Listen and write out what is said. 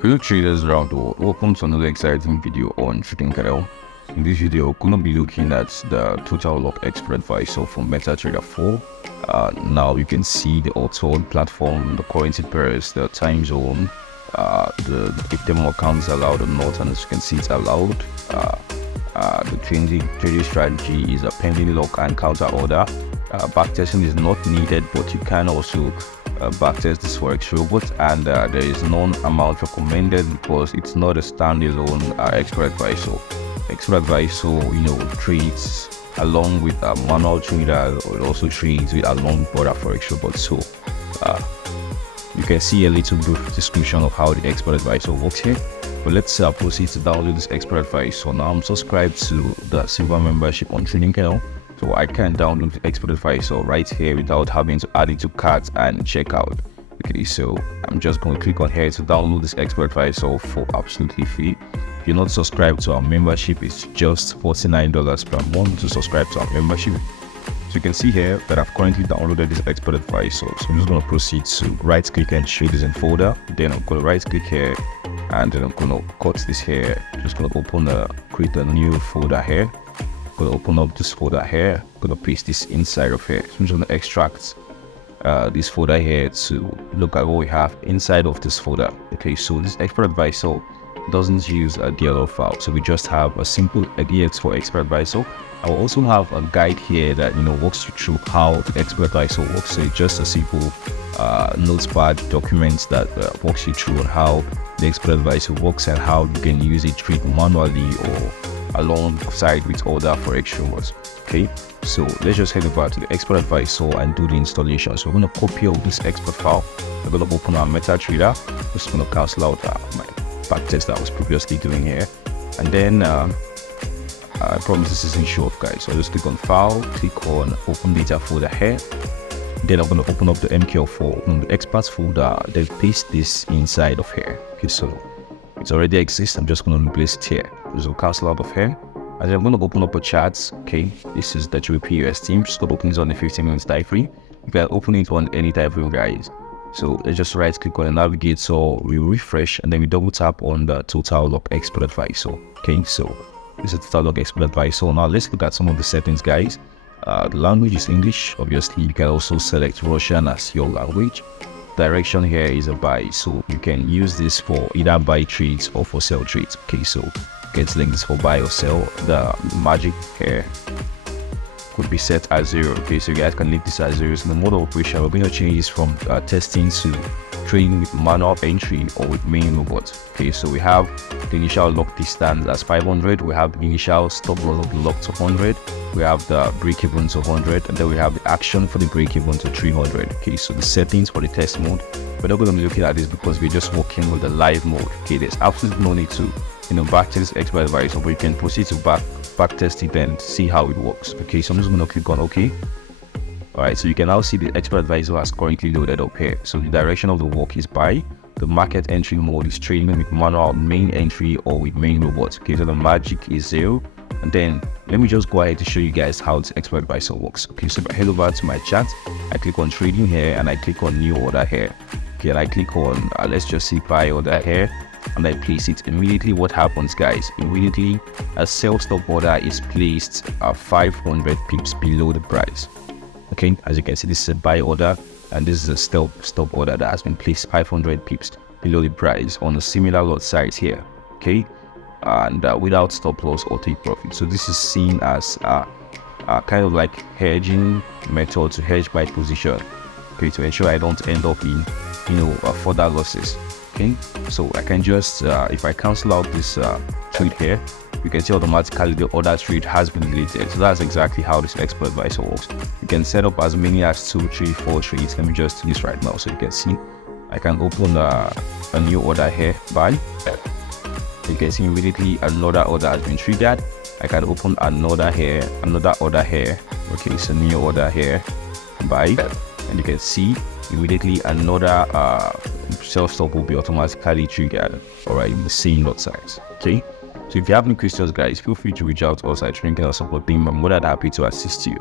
Hello traders around the world, welcome to another exciting video on trading channel. In this video, we're going to be looking at the total lock expert advisor from MetaTrader 4. Now you can see the auto platform, the currency pairs, the time zone, if demo accounts allowed or not, and as you can see it's allowed. The trading strategy is a pending lock and counter order. Backtesting is not needed, but you can also backtest this forex robot, and there is none amount recommended because it's not a standalone expert advisor. Expert advisor, trades along with manual traders, or it also trades with along with other forex robots. So you can see a little brief description of how the expert advisor works here. But let's proceed to download this expert advisor. Now I'm subscribed to the silver membership on Trading Channel, so I can download the expert advisor right here without having to add it to cart and check out. Okay, so I'm just going to click on here to download this expert advisor for absolutely free. If you're not subscribed to our membership, it's just $49 per month to subscribe to our membership. So you can see here that I've currently downloaded this expert advisor. So I'm just going to proceed to right click and trade this in folder. Then I'm going to right click here, and then I'm going to cut this here. Just going to create a new folder here. I'm going to open up this folder here. I'm going to paste this inside of here. So I'm just going to extract this folder here to look at what we have inside of this folder. Okay, so this expert advisor doesn't use a DLL file, so we just have a simple ADX for expert advisor. I will also have a guide here that walks you through how the expert advisor works. So it's just a simple notepad document that walks you through on how the expert advisor works and how you can use it trade manually or alongside with other forex robots. Okay, so let's just head over to the expert advisor and do the installation. So we're going to copy out this expert file. We're going to open our MetaTrader. Just going to cancel out my backtest that I was previously doing here, and then I promise this isn't short, guys. So I'll just click on file, click on open data folder here. Then I'm going to open up the MQL4 on the experts folder, then paste this inside of here. Okay, so it already exists. I'm just going to replace it here. So cancel out of here, and then I'm going to open up a chart. Okay, this is the GBP/USD. I'm just going to open it on the 15 minutes time frame. You can open it on any time frame, guys. So let's just right click on the navigator, we refresh, and then we double tap on the total lock expert advisor. Okay, so this is total lock expert advisor. Now let's look at some of the settings, guys. The language is English. Obviously you can also select Russian as your language. Direction here is a buy, so you can use this for either buy trades or for sell trades. Okay, so get links for buy or sell. The magic here could be set as 0. Okay, so you guys can leave this as 0. So the mode of operation, we're going to change this from testing to trading with manual entry or with main robot. Okay, so we have the initial lock distance as 500, we have the initial stop loss of the lock to 100, we have the break even to 100, and then we have the action for the break even to 300. Okay, so the settings for the test mode, we're not going to be looking at this because we're just working with the live mode. Okay, there's absolutely no need to backtest this expert advisor, but you can proceed to backtest it and see how it works. Okay, so I'm just going to click on OK. Alright, so you can now see the expert advisor has currently loaded up here. So the direction of the work is buy. The market entry mode is trading with manual main entry or with main robots. Okay, so the magic is 0. And then let me just go ahead to show you guys how this expert advisor works. Okay, so if I head over to my chart, I click on trading here, and I click on new order here. Okay, and I click on let's just see buy order here, and I place it. Immediately what happens, guys, immediately a sell stop order is placed 500 pips below the price. Okay, as you can see, this is a buy order, and this is a stop order that has been placed 500 pips below the price on a similar lot size here. Okay, and without stop loss or take profit. So this is seen as kind of like hedging method to hedge my position. Okay, to ensure I don't end up in further losses. Okay, so I can just if I cancel out this trade here, you can see automatically the order trade has been deleted. So that's exactly how this expert advisor works. You can set up as many as 2, 3, 4 trades. Let me just do this right now so you can see. I can open a new order here, buy. You can see immediately another order has been triggered. I can open another order here. Okay, so new order here, buy, and you can see immediately another sell stop will be automatically triggered. Alright, in the same lot size. Okay, so if you have any questions, guys, feel free to reach out to us at Trading Channel support team. I'm more than happy to assist you.